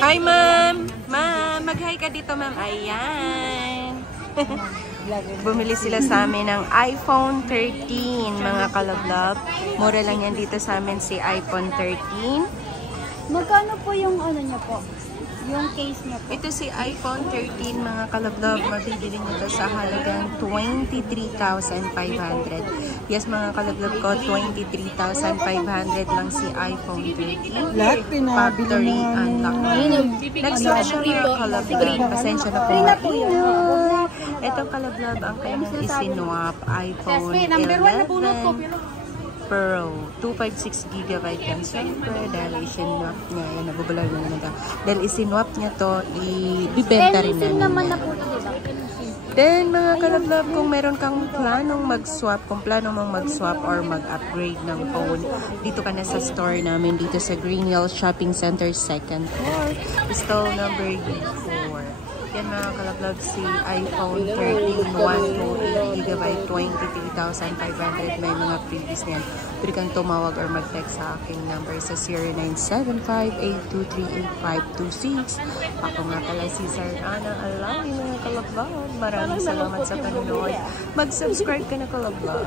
Hi, ma'am! Ma'am, mag-hi ka dito, ma'am. Ayan. Bumili sila sa amin ng iPhone 13, mga kalablab. Mura lang yan dito sa amin si iPhone 13. Magkano po yung ano niya po? Yung case niya po? Ito si iPhone 13, mga kalablab. Mabibili nito sa halagang 23,500. Yes, mga kalablab ko, 23,500 lang si iPhone 13. Lahat pinabili Factory mo. unlock. Nag-switch mga kalablab. Pasensya na po maingay. Ito kalablab, ang kanyang isinwap iPhone 11 Pro. 256GB yan. Siyempre, dahil isinwap niya. Yan, nabubulag na naman. Dahil isinwap niya to, ibibenta rin namin. Then, mga kalablab, kung meron kang planong mag-swap, kung plano mong mag-swap or mag-upgrade ng phone, dito ka na sa store namin, dito sa Green Hills Shopping Center, 2nd floor. Stall number 4. Yan mga kalablab, si iPhone 13, 128GB, 23,500. May mga previous na yan. Pwede kang tumawag or mag-text sa aking number sa 0975-823-8526. Ako nga pala si Sir Ana Alawi, mga kalablab. Maraming salamat sa panonood. Mag-subscribe ka na, kalablab.